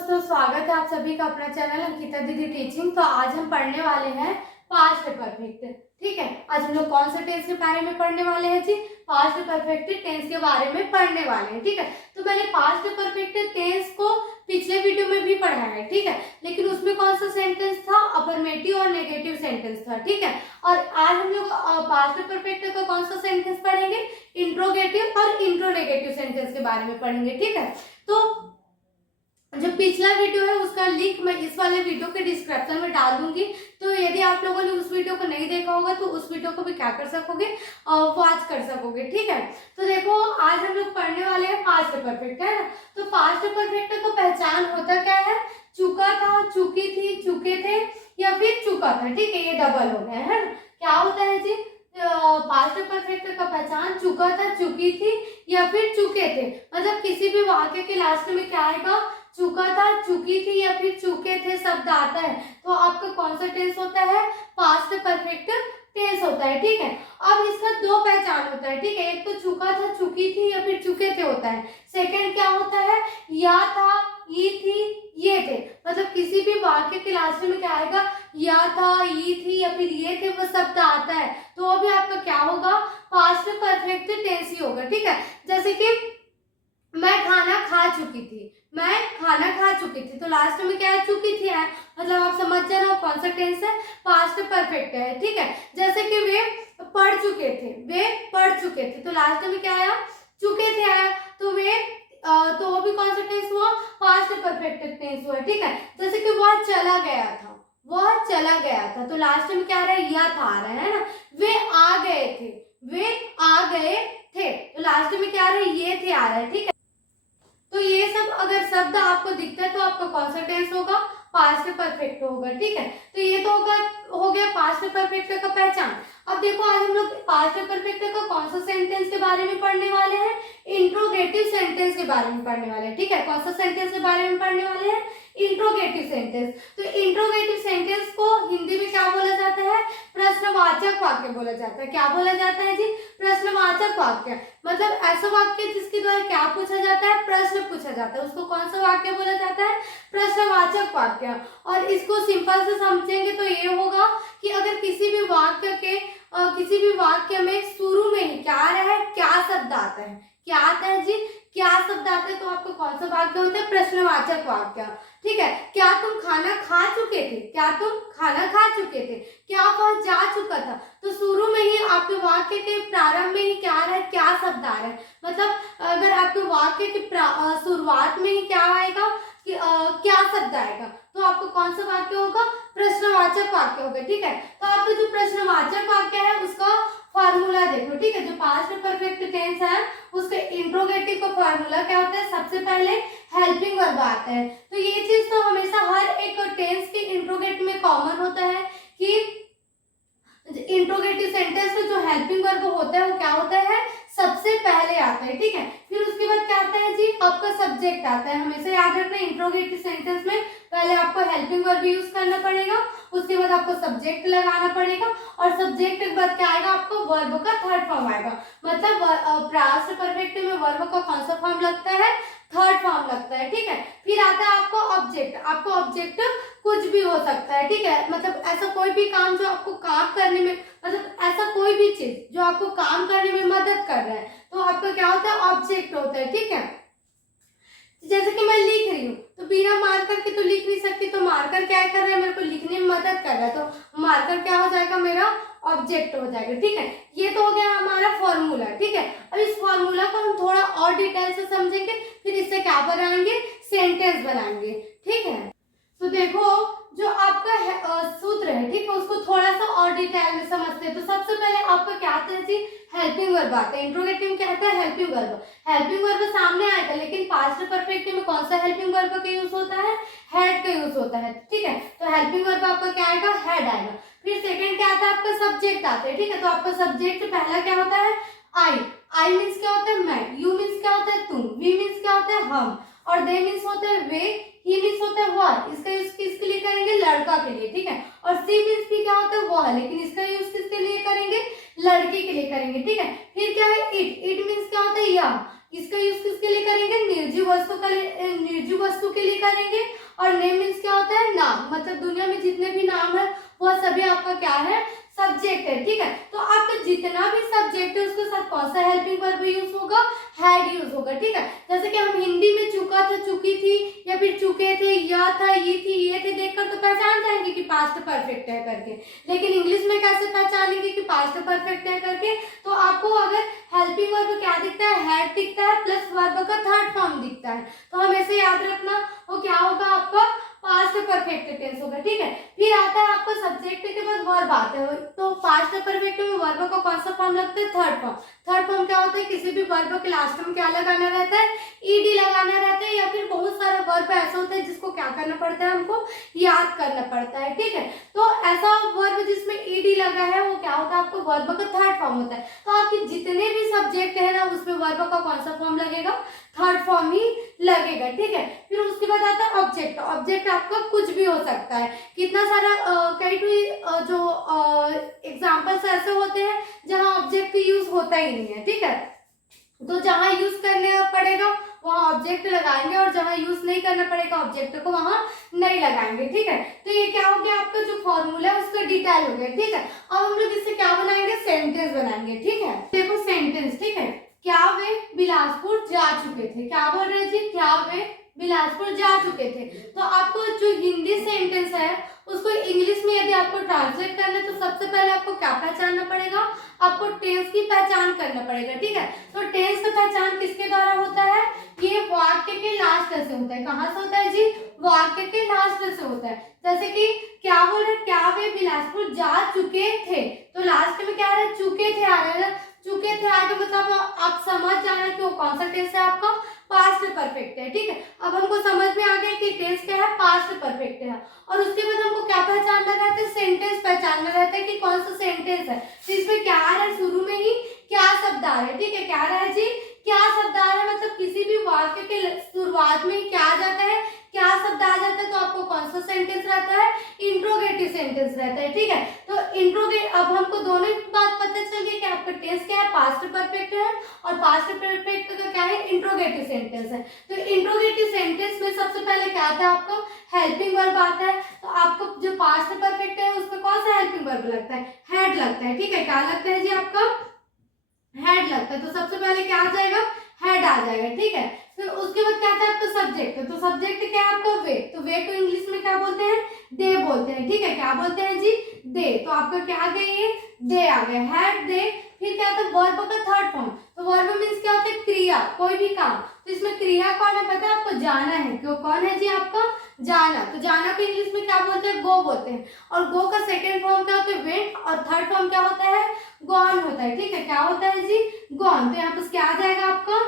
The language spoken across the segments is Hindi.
दोस्तों, स्वागत है आप सभी का अपना चैनल अंकिता दीदी टीचिंग। तो आज हम पढ़ने वाले हैं पास्ट परफेक्ट। ठीक है, आज हम लोग कौन से टेंस के बारे में पढ़ने वाले हैं जी? पास्ट परफेक्ट टेंस के बारे में पढ़ने वाले हैं। ठीक है, तो मैंने पास्ट परफेक्ट टेंस को पिछले वीडियो में भी पढ़ा है। ठीक है, लेकिन उसमें कौन सा सेंटेंस था? अफर्मेटिव और नेगेटिव सेंटेंस था। ठीक है, और आज हम लोग पास्ट परफेक्ट का कौन सा सेंटेंस पढ़ेंगे? इंट्रोगेटिव और इंट्रोनेगेटिव सेंटेंस के बारे में पढ़ेंगे। ठीक है, तो जो पिछला वीडियो है उसका लिंक मैं इस वाले वीडियो के डिस्क्रिप्शन में डाल दूंगी। तो यदि आप लोगों ने उस वीडियो को नहीं देखा होगा तो उस वीडियो को भी क्या कर सकोगे, वॉच कर सकोगे। ठीक है, तो देखो आज हम लोग पढ़ने वाले हैं पास्ट परफेक्ट, है ना। तो पास्ट परफेक्ट का पहचान होता क्या है? चुका था, चुकी थी, चुके थे या फिर चुका था। ठीक है, ये डबल हो गया है ना। क्या होता है जी? पास्ट परफेक्ट का पहचान चुका था, चुकी थी या फिर चुके थे। मतलब किसी भी वाक्य के लास्ट में क्या आएगा? चुका था, चुकी थी या फिर चुके थे शब्द आता है तो आपका कौन सा टेंस होता है? पास्ट परफेक्ट टेंस होता है। ठीक है, अब इसका दो पहचान होता है। ठीक है, एक तो चुका था, चुकी थी या फिर चुके थे होता है। सेकंड क्या होता है? या था, ये थी, ये थे। मतलब किसी भी वाक्य के लास्ट में क्या आएगा? या था, ये थी या फिर ये थे, वो शब्द आता है तो अभी आपका क्या होगा? पास्ट परफेक्ट टेंस ही होगा। ठीक है, जैसे कि मैं खाना खा चुकी थी, मैं खाना खा चुकी थी, तो लास्ट में क्या है? चुकी थी है। मतलब आप समझ जा रहे हो कौन सा टेंस है? पास्ट परफेक्ट है। ठीक है, जैसे कि वे पढ़ चुके थे, वे पढ़ चुके थे, तो लास्ट में क्या आया? चुके थे आया। तो वे तो वो भी कौन सा टेंस हुआ? पास्ट परफेक्ट टेंस हुआ। ठीक है, जैसे कि वह चला गया था, वह चला गया था, तो लास्ट में क्या आ रहा है? या था आ रहा है ना। वे आ गए थे, वे आ गए थे, तो लास्ट में क्या आ रहा है? ये थे आ रहा है। ठीक है, तो ये सब अगर शब्द आपको दिखता है तो आपका कौन सा टेंस होगा? पास्ट परफेक्ट होगा। ठीक है, तो ये तो होगा, हो गया पास्ट परफेक्ट का पहचान। अब देखो आज हम लोग पास्ट परफेक्ट का कौन सा सेंटेंस के बारे में पढ़ने वाले हैं? इंट्रोगेटिव सेंटेंस के बारे में पढ़ने वाले हैं। ठीक है, कौन सा सेंटेंस के बारे में पढ़ने वाले हैं? Interrogative sentence. तो इंट्रोगेटिव सेंटेंस को हिंदी में क्या बोला जाता है? प्रश्नवाचक वाक्य बोला जाता है। क्या बोला जाता है जी? प्रश्नवाचक वाक्य। मतलब ऐसा वाक्य जिसके द्वारा क्या पूछा जाता है? प्रश्न पूछा जाता है, उसको कौन सा वाक्य बोला जाता है? प्रश्नवाचक वाक्य। और इसको सिंपल से समझेंगे तो ये होगा कि अगर किसी भी वाक्य के किसी भी वाक्य में शुरू में ही क्या आ रहा है? क्या शब्द आता है? क्या आता है जी? क्या शब्द आता है, तो आपका कौन सा वाक्य होता है? प्रश्नवाचक वाक्य। ठीक है, क्या तुम खाना खा चुके थे? क्या तुम खाना खा चुके थे? क्या वह जा चुका था? तो शुरू में ही आपके वाक्य के प्रारंभ में ही क्या आ रहा है? क्या शब्द आ रहा है। मतलब अगर आपके वाक्य की शुरुआत में ही क्या आएगा कि क्या शब्द आएगा तो आपको कौन सा वाक्य होगा? प्रश्नवाचक वाक्य होगा। ठीक है, तो आपका जो प्रश्नवाचक वाक्य है उसका फॉर्मूला देखो। ठीक है, जो पास्ट परफेक्ट टेंस है उसके इंट्रोगेटिव का फॉर्मूला क्या होता है? सबसे पहले हेल्पिंग वर्ब आता है। तो ये चीज तो हमेशा हर एक टेंस के इंट्रोगेट में कॉमन होता है कि इंट्रोगेटिव सेंटेंस में जो हेल्पिंग वर्ब होता है वो क्या होता है? सबसे पहले आता है। ठीक है, फिर उसके बाद क्या आता है जी? आपका सब्जेक्ट आता है। हमेशा याद रखना इंट्रोगेटिव सेंटेंस में पहले आपको हेल्पिंग वर्ब यूज करना पड़ेगा, उसके बाद आपको सब्जेक्ट लगाना पड़ेगा और सब्जेक्ट के बाद क्या आएगा? आपको वर्ब का थर्ड फॉर्म आएगा। मतलब पास्ट परफेक्ट में वर्ब का कौन सा फॉर्म लगता है? थर्ड फॉर्म लगता है। ठीक है, फिर आता है आपको ऑब्जेक्ट। आपको ऑब्जेक्ट कुछ भी हो सकता है। ठीक है, मतलब ऐसा कोई भी काम जो आपको काम करने में, मतलब ऐसा कोई भी चीज जो आपको काम करने में मदद कर रहा है तो आपका क्या होता है? ऑब्जेक्ट होता है। ठीक है, जैसे कि मैं लिख रही हूँ तो बिना मार्कर के तो लिख नहीं सकती, तो मार्कर क्या कर रहा है? मेरे को लिखने में मदद कर रहा है, तो मार्कर क्या हो जाएगा? मेरा ऑब्जेक्ट हो जाएगा। ठीक है, ये तो हो गया हमारा फॉर्मूला। ठीक है, अब इस फॉर्मूला को हम थोड़ा और डिटेल से समझेंगे, फिर इससे क्या बनाएंगे? सेंटेंस बनाएंगे। ठीक है, तो देखो जो आपका सूत्र है, ठीक है, उसको थोड़ा सा और डिटेल में समझते हैं। तो सबसे पहले आपका क्या आता है जी? हेल्पिंग वर्ब आता है। इंट्रोगेटिव में क्या आता है? Helping verb. हेल्पिंग वर्ब सामने आएगा, लेकिन पास्ट परफेक्ट में कौन सा हेल्पिंग वर्ब का यूज होता है? हैड का यूज होता है। ठीक है, तो हेल्पिंग वर्ब आपका क्या आएगा? हैड आएगा। फिर सेकंड क्या आता है? आपका सब्जेक्ट आता है। ठीक है, तो आपका सब्जेक्ट पहला क्या होता है? आई। आई मीन्स क्या होता है? मैं। यू मीन्स क्या होता है? तुम। वी मीन्स क्या होता है? हम। और दे मीन्स होता है वे। ही मीन्स होता है वह। इसका यूज किसके लिए करेंगे? लड़का के लिए। ठीक है, और सी मीन्स भी क्या होता है? वह, लेकिन इसका यूज किसके लिए करेंगे? लड़के के लिए करेंगे। ठीक है, फिर क्या है? इट। इट मीन्स क्या होता है? यह। इसका यूज किसके लिए करेंगे, निर्जीव वस्तु का निर्जीव वस्तु के लिए करेंगे। और नेम मीन्स क्या होता है, नाम, मतलब दुनिया में जितने भी नाम है वह सभी आपका क्या है, सब्जेक्ट है। ठीक है, तो आपका जितना भी सब्जेक्ट है उसके साथ कौन सा हेल्पिंग वर्ब यूज होगा, हैड यूज होगा। ठीक है, जैसे कि हम हिंदी में चुका था, चुकी थी, या फिर चुके थे, यह था, ये थी, ये थे देखकर तो पहचान जाएंगे कि पास्ट परफेक्ट है करके। लेकिन इंग्लिश में कैसे पहचानेंगे कि पास्ट परफेक्ट है करके, तो आपको अगर हेल्पिंग वर्ब क्या दिखता है, हैड दिखता है, प्लस वर्ब का थर्ड फॉर्म दिखता है, तो हमेशा याद रखना वो क्या होगा, आपका पास्ट परफेक्ट टेंस होगा। ठीक है, फिर आता है आपका सब्जेक्ट के बाद वर्ब आता है, तो पास्ट परफेक्ट में वर्ब का कौन सा फॉर्म लगता है, थर्ड फॉर्म। थर्ड फॉर्म क्या होता है, किसी भी वर्ब के लास्ट में क्या लगाना रहता है, ईडी लगाना रहता है, या फिर बहुत सारा वर्ब ऐसा होता है जिसको क्या करना पड़ता है, हमको याद करना पड़ता है। ठीक है, तो ऐसा वर्ब जिसमें ईडी लगा है वो क्या होता है, आपको वर्ब का थर्ड फॉर्म होता है। तो आपके जितने भी सब्जेक्ट है ना उसमें वर्ब का कौन सा फॉर्म लगेगा, थर्ड फॉर्म ही लगेगा। ठीक है, फिर उसके बाद आता है ऑब्जेक्ट। ऑब्जेक्ट आपका कुछ भी हो सकता है, कितना सारा कई जो एग्जांपल्स ऐसे होते हैं जहां ऑब्जेक्ट यूज होता ही नहीं है। ठीक है, तो जहां यूज करने पड़ेगा वहां ऑब्जेक्ट लगाएंगे, और जहां यूज नहीं करना पड़ेगा ऑब्जेक्ट को वहां नहीं लगाएंगे। ठीक है, तो ये क्या हो गया, आपका जो फॉर्मूला है उसका डिटेल हो गया। ठीक है, अब हम लोग इससे क्या बनाएंगे, सेंटेंस बनाएंगे। ठीक है, देखो सेंटेंस। ठीक है, क्या वे बिलासपुर जा चुके थे, क्या बोल रहे जी, क्या वे बिलासपुर जा चुके थे। तो आपको जो हिंदी सेंटेंस है उसको इंग्लिश में यदि आपको ट्रांसलेट करना है तो सबसे पहले आपको क्या पहचानना पड़ेगा, आपको टेंस की पहचान करना पड़ेगा। ठीक है, तो टेंस का पहचान किसके द्वारा होता है, ये वाक्य के लास्ट से होता है। कहाँ से होता है जी, वाक्य के लास्ट से होता है। जैसे कि क्या बोल रहे, क्या वे बिलासपुर जा चुके थे, तो लास्ट में क्या आ रहा है, चुके थे आ रहा है ना, चुके थे आगे मतलब आप समझ जाना कि वो कौन सा टेंस है, आपका पास्ट परफेक्ट है। ठीक है, अब हमको समझ में आ गया कि टेंस क्या है, पास्ट परफेक्ट है। और उसके बाद हमको क्या पहचानना रहता है, सेंटेंस पहचानना रहता है कि कौन सा सेंटेंस है। तो इसमें क्या आ रहा है, शुरू में ही क्या शब्द आ रहा है। ठीक है, क्या आ रहा है जी, क्या शब्द आ रहा है, मतलब किसी भी वाक्य के शुरुआत में क्या आ जाता है, क्या शब्द आ जाता है, तो आपको कौन सा सेंटेंस रहता है, इंट्रोगेटिव सेंटेंस रहता है। ठीक है, तो अब हमको दोनों ही बात पता चल गई कि आपका टेंस क्या है, पास्ट परफेक्ट है, और पास्ट परफेक्ट का क्या है, इंट्रोगेटिव सेंटेंस है। तो इंट्रोगेटिव सेंटेंस में सबसे पहले क्या आता है, आपको हेल्पिंग वर्ब आता है। तो आपको जो पास्ट परफेक्ट है उसमें कौन सा हेल्पिंग वर्ब लगता है, हैड लगता है। ठीक है, क्या लगता है जी, आपका हैड लगता है। तो सबसे पहले क्या आ जाएगा, हैड आ जाएगा। ठीक है, फिर उसके बाद क्या आता है, आपका सब्जेक्ट है। तो सब्जेक्ट क्या है आपका, वे। तो वे को इंग्लिश में क्या बोलते हैं, दे बोलते हैं। ठीक है, क्या बोलते हैं जी, दे। तो आपका क्या आ गया, ये दे आ गया, हैड, दे। फिर क्या आता है, वर्ब का थर्ड फॉर्म। तो वर्ब मीन्स क्या होता है, क्रिया, कोई भी काम। तो इसमें क्रिया कौन है पता है आपको, जाना है। क्यों, कौन है जी, आपका जाना। तो जाना को इंग्लिश में क्या बोलते हैं, गो बोलते हैं। और गो का सेकेंड फॉर्म क्या होता है, वेंट, और थर्ड फॉर्म क्या होता है, गॉन होता है। ठीक है, क्या होता है जी, गॉन। तो यहाँ पर क्या आ जाएगा, आपका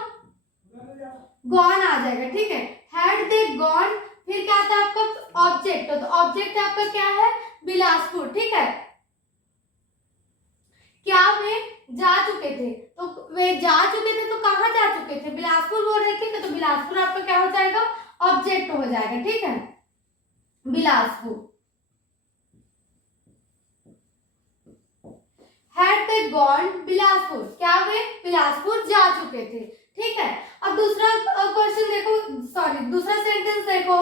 गॉन आ जाएगा। ठीक है, हैड दे गॉन। फिर क्या आता है आपका ऑब्जेक्ट। तो ऑब्जेक्ट आपका क्या है, बिलासपुर। ठीक है, क्या वे जा चुके थे, तो वे जा चुके थे, तो कहाँ जा चुके थे, बिलासपुर बोल रहे थे। तो बिलासपुर आपका क्या हो जाएगा, ऑब्जेक्ट हो जाएगा। ठीक है, Bilaspur. Had they gone Bilaspur, क्या वे बिलासपुर जा चुके थे। ठीक है, अब दूसरा क्वेश्चन देखो, सॉरी दूसरा सेंटेंस देखो,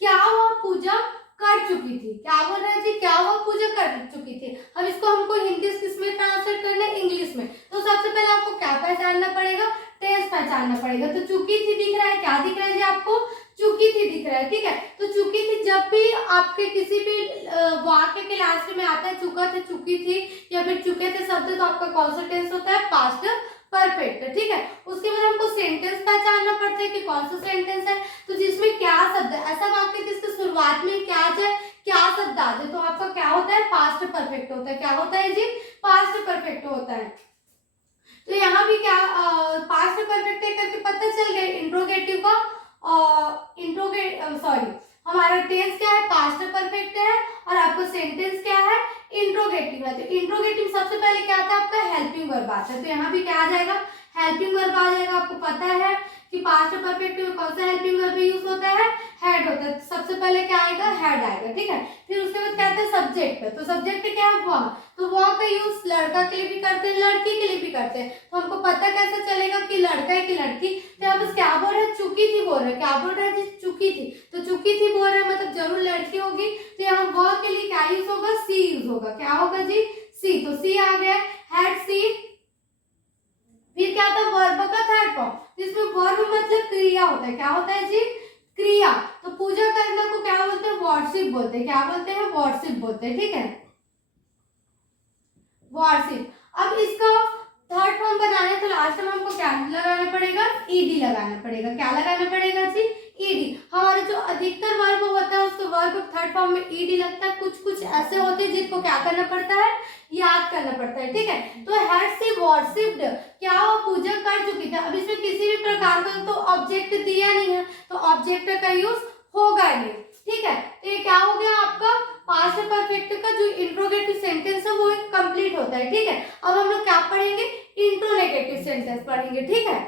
क्या वह पूजा कर चुकी थी। क्या बोल रहे हैं जी, क्या वह पूजा कर चुकी थी। अब इसको हमको हिंदी किस में ट्रांसलेट करना है, इंग्लिश में। तो सबसे पहले आपको क्या पहचानना पड़ेगा, टेंस पहचानना पड़ेगा। तो चुकी थी दिख रहा है, क्या दिख रहा है जी, आपको चुकी थी दिख रहा है। ठीक है, तो चुकी थी जब भी आपके किसी भी वाक्य के लास्ट में आता है, चुका थे, चुकी थी, या फिर चुके थे शब्द, तो आपका कौन सा टेंस होता है, पास्ट परफेक्ट। ठीक है, उसके बाद हमको सेंटेंस पहचानना पड़ता है कि कौन सा सेंटेंस है, तो जिसमें क्या शब्द है, ऐसा वाक्य जिसके शुरुआत में क्या जाए, क्या शब्द आ जाए, तो आपका क्या होता है, पास्ट परफेक्ट होता है। क्या होता है जी, पास्ट परफेक्ट होता है। तो यहाँ भी क्या पास्ट परफेक्ट है करके पता चल गया, इंट्रोगेटिव का हमारा टेंस क्या है, पास्ट परफेक्ट है, और आपका सेंटेंस क्या है, इंट्रोगेटिव है। तो इंट्रोगेटिव सबसे पहले क्या आता है, आपका हेल्पिंग वर्ब आता है। तो यहाँ भी क्या आ जाएगा, हेल्पिंग वर्ब आ जाएगा। आपको पता है कि पास्ट परफेक्ट में कौन सा हेल्पिंग वर्ब यूज होता है, हैड होता है। सबसे पहले क्या आएगा, हैड आएगा, ठीक है। फिर उसके बाद क्या आता है सब्जेक्ट, तो सब्जेक्ट क्या है वह, तो वह का यूज लड़का के लिए भी करते हैं, लड़की के लिए भी करते हैं। तो हमको पता कैसे चलेगा कि लड़का है कि लड़की, तो यहाँ बस क्या बोल रहे हैं, चुकी थी बोल रहे हैं, क्या बोल रहे हैं जी, चुकी थी, तो चुकी थी बोल रहे हैं मतलब जरूर लड़की होगी। तो यहाँ वह के लिए क्या यूज होगा, सी यूज होगा, क्या होगा जी, सी, तो सी आ गया, हैड सीन। फिर क्या था, वर्ब का थर्ड फॉर्म, जिसमें वर्ब मतलब क्रिया होता है, क्या होता है जी, क्रिया। तो पूजा करना को क्या बोलते हैं, वर्शिप बोलते हैं, क्या बोलते हैं, वर्शिप बोलते हैं, ठीक है, वर्शिप। अब इसका थर्ड फॉर्म बनाना है तो लास्ट में हमको क्या लगाना पड़ेगा, ईडी लगाना पड़ेगा, क्या लगाना पड़ेगा जी, ईडी। हमारे जो अधिकतर वर्ब होता है उसको वर्ब थर्ड फॉर्म में ईडी लगता है, कुछ कुछ ऐसे होते हैं जिनको क्या करना पड़ता है, याद करना पड़ता है, ठीक है। तो हैड सी वर्शिप्ड, क्या वो पूजा कर चुकी थी। अब इसमें किसी भी प्रकार का तो ऑब्जेक्ट दिया नहीं है, तो ऑब्जेक्ट का यूज होगा नहीं, ठीक है। तो ये क्या हो गया आपका पास्ट परफेक्ट का जो इंट्रोगेटिव सेंटेंस है वो कंप्लीट होता है, ठीक है। अब हम लोग क्या पढ़ेंगे, इंट्रोनेगेटिव सेंटेंस पढ़ेंगे, ठीक है।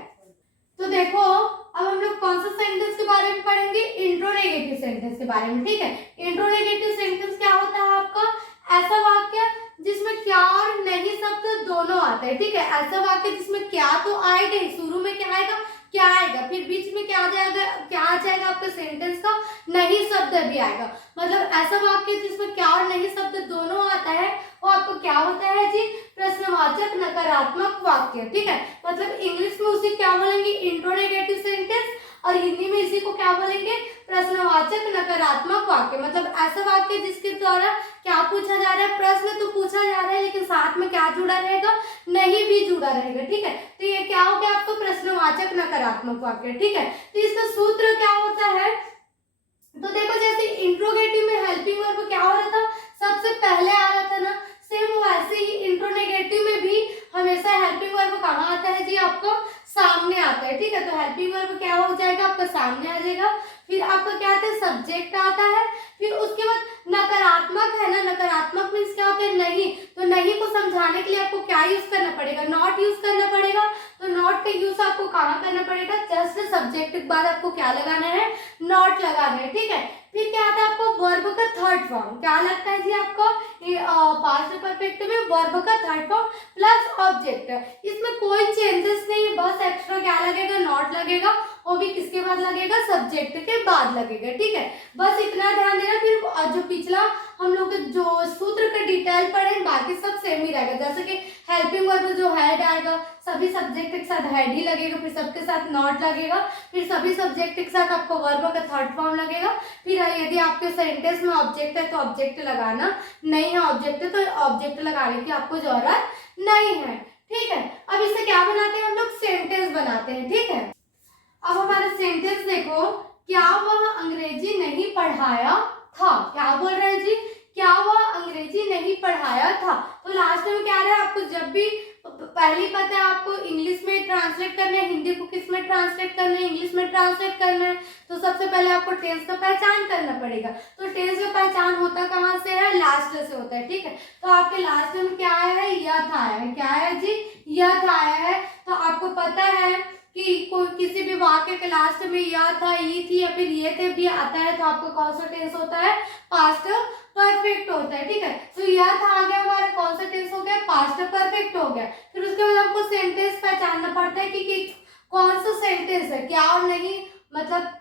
तो देखो अब हम लोग कौन सा सेंटेंस के बारे में पढ़ेंगे, इंट्रोनेगेटिव सेंटेंस के बारे में, ठीक है। इंट्रोनेगेटिव सेंटेंस क्या होता है आपका, ऐसा वाक्य जिसमें क्या और नहीं शब्द दोनों आते हैं, ठीक है। ऐसा वाक्य जिसमें क्या तो आएगा ही, शुरू में क्या आएगा, क्या आएगा, फिर बीच में क्या आ जाएगा, क्या आ जाएगा आपका सेंटेंस का नहीं शब्द भी आएगा। मतलब ऐसा वाक्य जिसमें क्या और नहीं शब्द दोनों आता है वो आपको क्या होता है जी, प्रश्नवाचक नकारात्मक वाक्य, ठीक है। मतलब इंग्लिश में उसे क्या बोलेंगे, इंट्रोनेगेटिव सेंटेंस, और हिंदी में इसी को क्या बोलेंगे, प्रश्नवाचक नकारात्मक वाक्य। मतलब ऐसा वाक्य जिसके द्वारा क्या पूछा जा रहा है, प्रश्न तो पूछा जा रहा है लेकिन साथ में क्या जुड़ा रहेगा, नहीं भी जुड़ा रहेगा, ठीक है। तो ये क्या हो गया आपको प्रश्नवाचक नकारात्मक वाक्य, ठीक है। तो इसका सूत्र क्या होता है, तो देखो जैसे इंट्रोगेटिव में हेल्पिंग वर्ब क्या हो रहा था, सबसे पहले आ रहा था ना, सेम वैसे ही इंट्रोनेगेटिव में भी हमेशा हेल्पिंग वर्ब कहाँ आता है जी, आपको सामने आता है, ठीक है। तो हेल्पिंग वर्ब क्या हो जाएगा, आपका सामने आ जाएगा। फिर आपका क्या आता है, सब्जेक्ट आता है। फिर उसके बाद नकारात्मक है ना, नकारात्मक मीन्स क्या होता है, नहीं, तो नहीं को समझाने के लिए आपको क्या यूज करना पड़ेगा, नॉट यूज करना पड़ेगा। तो नॉट का यूज आपको कहाँ करना पड़ेगा, जस्ट सब्जेक्ट के बाद आपको क्या लगाना है, नॉट लगाना है, ठीक है। फिर क्या आता है आपको वर्ब का थर्ड फॉर्म, क्या लगता है जी आपको पास्ट परफेक्ट में वर्ब का थर्ड फॉर्म प्लस ऑब्जेक्ट। इसमें कोई चेंजेस नहीं है, बस एक्स्ट्रा क्या लगेगा, नॉट लगेगा, वो भी किसके बाद लगेगा, सब्जेक्ट के बाद लगेगा, ठीक है। बस इतना ध्यान देना। फिर जो पिछला हम लोग जो सूत्र का डिटेल पढ़े बाकी सब सेम ही रहेगा, जैसे कि हेल्पिंग वर्ब जो हेड आएगा सभी सब्जेक्ट के साथ हेड ही लगेगा, फिर सबके साथ नॉट लगेगा, फिर सभी सब्जेक्ट के साथ आपको वर्ब का थर्ड फॉर्म लगेगा। फिर यदि आपके सेंटेंस में ऑब्जेक्ट है तो ऑब्जेक्ट लगाना, नहीं है ऑब्जेक्ट तो ऑब्जेक्ट लगाने की आपको जरूरत नहीं है, ठीक है। अब इससे क्या बनाते हैं हम लोग, सेंटेंस बनाते हैं, ठीक है। अब हमारा सेंटेंस देखो, क्या वह अंग्रेजी नहीं पढ़ाया था, क्या बोल रहे हैं जी, क्या वह अंग्रेजी नहीं पढ़ाया था। तो लास्ट में क्या रहा है, आपको जब भी पहली बात है आपको इंग्लिश में ट्रांसलेट करना है, हिंदी को किस में ट्रांसलेट करना है, इंग्लिश में ट्रांसलेट करना है, तो सबसे पहले आपको टेंस का पहचान करना पड़ेगा। तो टेंस का पहचान होता कहाँ से है, लास्ट से होता है, ठीक है। तो आपके लास्ट में क्या आया है, यथ आया है, क्या आया जी, यथ आया है। तो आपको पता है कि कोई किसी भी वाक्य के लास्ट में या था, ई थी या फिर ये थे भी आता है तो आपको कौन सा टेंस होता है, पास्ट परफेक्ट होता है, ठीक है। तो यह था आ गया हमारा कौन सा टेंस हो गया, पास्ट परफेक्ट हो गया। फिर उसके बाद हमको सेंटेंस पहचानना पड़ता है कि कौन सा सेंटेंस है, क्या और नहीं, मतलब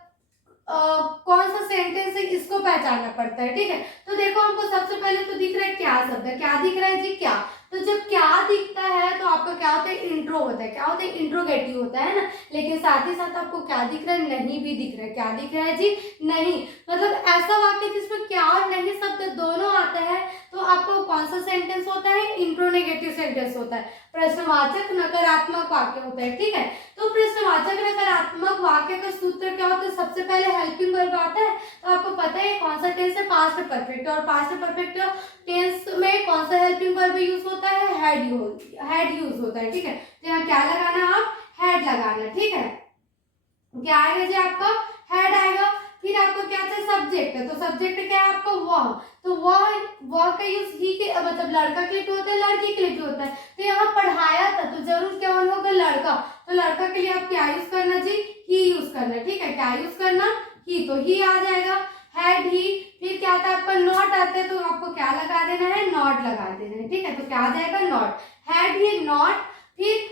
कौन सा सेंटेंस है इसको पहचानना पड़ता है, ठीक है। तो देखो हमको सबसे पहले तो दिख रहा है क्या शब्द है, क्या दिख रहा है जी, क्या। तो जब क्या दिखता है तो आपका क्या होता है, इंट्रो होता है, क्या होता है, इंट्रोगेटिव होता है ना। लेकिन साथ ही साथ आपको क्या दिख रहा है, नहीं भी दिख रहा है, क्या दिख रहा है जी, नहीं। मतलब ऐसा वाक्य जिसमें क्या और नहीं शब्द दोनों आता है तो आपको कौन सा सेंटेंस होता है, इंट्रोनेगेटिव सेंटेंस होता है, प्रश्नवाचक नकारात्मक वाक्य होता है, ठीक है। तो प्रश्नवाचक नकारात्मक वाक्य का सूत्र क्या होता है, सबसे पहले हेल्पिंग वर्ब आता है। तो आपको पता है कौन सा टेंस है, पास्ट परफेक्ट, और पास्ट परफेक्ट टेंस में कौन सा हेल्पिंग वर्ब यूज होता है, हेड यूज होता है, ठीक है। तो यहाँ क्या लगाना, आप हेड लगाना, ठीक है। क्या आएगा जी आपका, हेड आएगा। फिर आपको क्या था, सब्जेक्ट है, तो सब्जेक्ट क्या है आपका, वह। तो वह का यूज ही के मतलब लड़का के लिए भी होता है, लड़की के लिए भी होता है। तो यहाँ पढ़ाया था तो जरूर क्या होगा, लड़का। तो लड़का के लिए आप क्या यूज करना जी, ही यूज करना, ठीक है। क्या यूज करना, ही, तो ही आ जाएगा। हैड ही, फिर क्या आता है आपका नॉट आता है, तो आपको क्या लगा देना है, नॉट लगा देना है, ठीक है। तो क्या आ जाएगा, नॉट। हैड ही नॉट, फिर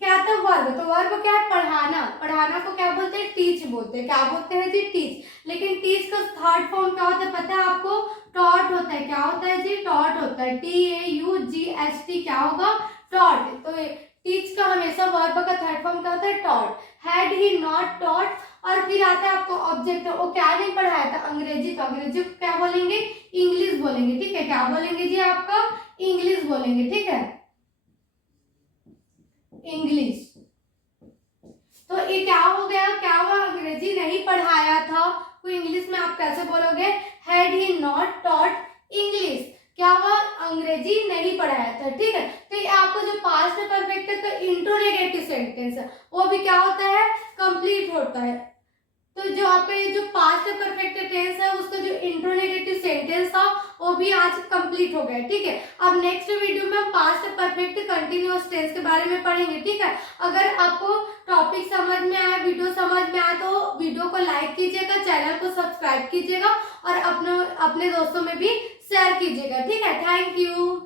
क्या आता है, वर्ब। तो वर्ब क्या है, पढ़ाना। पढ़ाना को क्या बोलते हैं, टीच बोलते हैं। क्या बोलते हैं जी, टीच। लेकिन टीच का थर्ड फॉर्म क्या होता है पता है आपको, टॉट होता है। क्या होता है जी, टॉट होता है। TAUGHT क्या होगा, टॉट। तो टीच का हमेशा वर्ब का थर्ड फॉर्म क्या होता है, taught. Had he not taught, और फिर आता है आपको ऑब्जेक्ट, वो क्या नहीं पढ़ाया था, अंग्रेजी। तो अंग्रेजी को क्या बोलेंगे, इंग्लिश बोलेंगे, ठीक है। क्या बोलेंगे जी, आपका इंग्लिश बोलेंगे, ठीक है, इंग्लिश। तो ये क्या हो गया, क्या हुआ, अंग्रेजी नहीं पढ़ाया था, तो इंग्लिश में आप कैसे बोलोगे, had he not taught English. क्या हुआ, अंग्रेजी नहीं पढ़ाया था, ठीक है। तो ये आपको जो पास्ट परफेक्ट है, तो इंट्रोनेगेटिव सेंटेंस है, वो भी क्या होता है, कंप्लीट होता है। तो जो आपका ये जो पास्ट परफेक्ट टेंस है, उसका जो इंट्रोनेगेटिव सेंटेंस था, वो भी आज कंप्लीट हो गया, ठीक है। अब नेक्स्ट वीडियो में हम पास्ट परफेक्ट कंटिन्यूअस टेंस के बारे में पढ़ेंगे, ठीक है। अगर आपको टॉपिक समझ में आया, वीडियो समझ में आया, तो वीडियो को लाइक कीजिएगा, चैनल को सब्सक्राइब कीजिएगा, और अपने दोस्तों में भी शेयर कीजिएगा, ठीक है। Thank you.